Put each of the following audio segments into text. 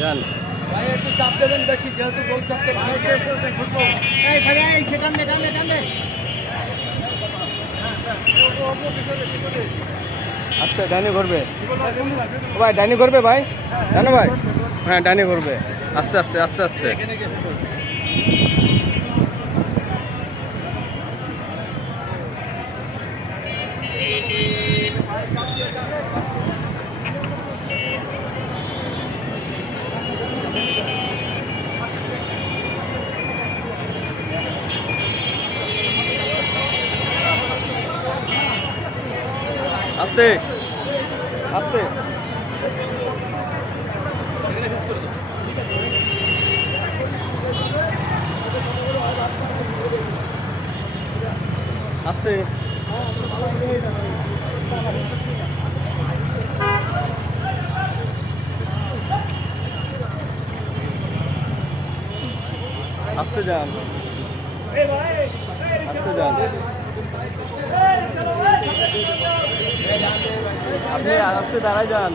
যান ভাই, একটু চাপ দেবেন বেশি, যেহেতু গোল চাপতে আচ্ছা ডাইনি করবে ভাই, ডাইনি করবে ভাই, জানো ভাই? হ্যাঁ ডাইনি করবে, আস্তে আস্তে আস্তে আস্তে। আস্তে আস্তে আস্তে আস্তে যান, আস্তে যান, আপনি আস্তে দাঁড়ায় যান।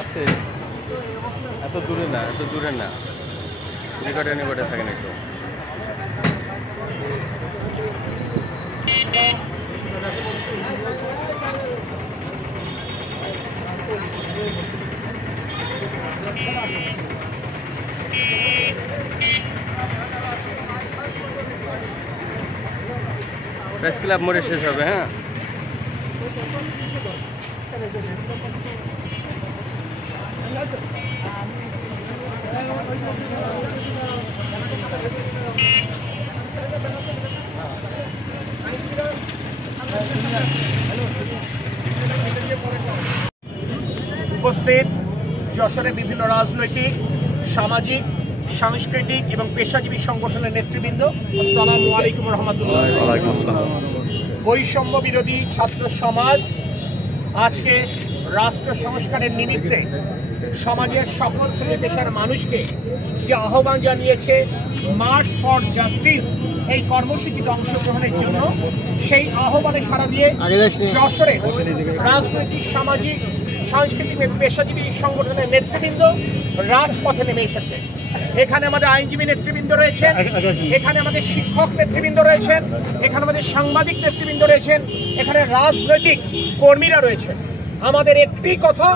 আস্তে, এত দূরে না, এত দূরে না, নিকটে নিকটে থাকেন একটু। প্রেস ক্লাব মোড়ে শেষ হবে। হ্যাঁ উপস্থিত যশোরের বিভিন্ন রাজনৈতিক, সামাজিক, সাংস্কৃতিক এবং পেশাজীবী সংগঠনের নেতৃবৃন্দ, আসসালামু আলাইকুম রহমতুল্লাহ। বৈষম্য বিরোধী ছাত্র সমাজ আজকে রাষ্ট্র সংস্কারের নিমিত্তে সমাজের সকল শ্রেণী পেশার মানুষকে যে আহ্বান জানিয়েছে মার্চ ফর জাস্টিস এই কর্মসূচিতে অংশগ্রহণের জন্য, সেই আহ্বানে সাড়া দিয়ে যশোরে রাজনৈতিক, সামাজিক, সাংস্কৃতিক এবং পেশাজীবী সংগঠনের নেতৃবৃন্দ রাজপথে নেমে এসেছে। এখানে আমাদের আইনজীবী নেতৃবৃন্দ রয়েছেন, এখানে আমাদের শিক্ষক নেতৃবৃন্দ রয়েছেন, এখানে আমাদের সাংবাদিক নেতৃবৃন্দ রয়েছেন, এখানে রাজনৈতিক কর্মীরা রয়েছেন। আমাদের একটি কথা,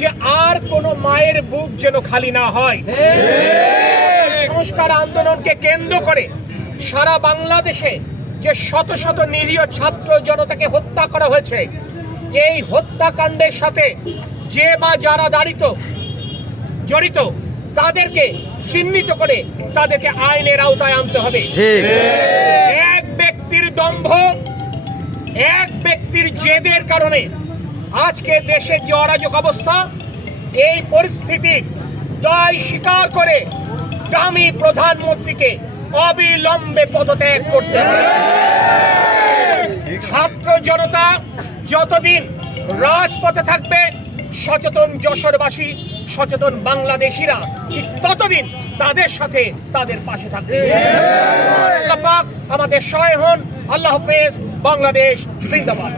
যে আর কোনো মায়ের বুক যেন খালি না হয়। সংস্কার আন্দোলনকে কেন্দ্র করে সারা বাংলাদেশে যে শত শত নিরীহ ছাত্র জনতাকে হত্যা করা হয়েছে, এই হত্যাকাণ্ডের সাথে যে বা যারা জড়িত তাদেরকে চিহ্নিত করে তাদেরকে আইনের আওতায় আনতে হবে। এক ব্যক্তির দম্ভ, এক ব্যক্তির জেদের কারণে আজকে দেশের যে অরাজক অবস্থা, এই পরিস্থিতির দায় স্বীকার করে দামি প্রধানমন্ত্রীকে অবিলম্বে পদত্যাগ করতে হবে। ছাত্র জনতা যতদিন রাজপথে থাকবে, সচেতন যশোরবাসী, সচেতন বাংলাদেশিরা ঠিক ততদিন তাদের সাথে, তাদের পাশে থাকবে। আল্লাহ পাক আমাদের সহায় হন। আল্লাহ হাফেজ। বাংলাদেশ জিন্দাবাদ।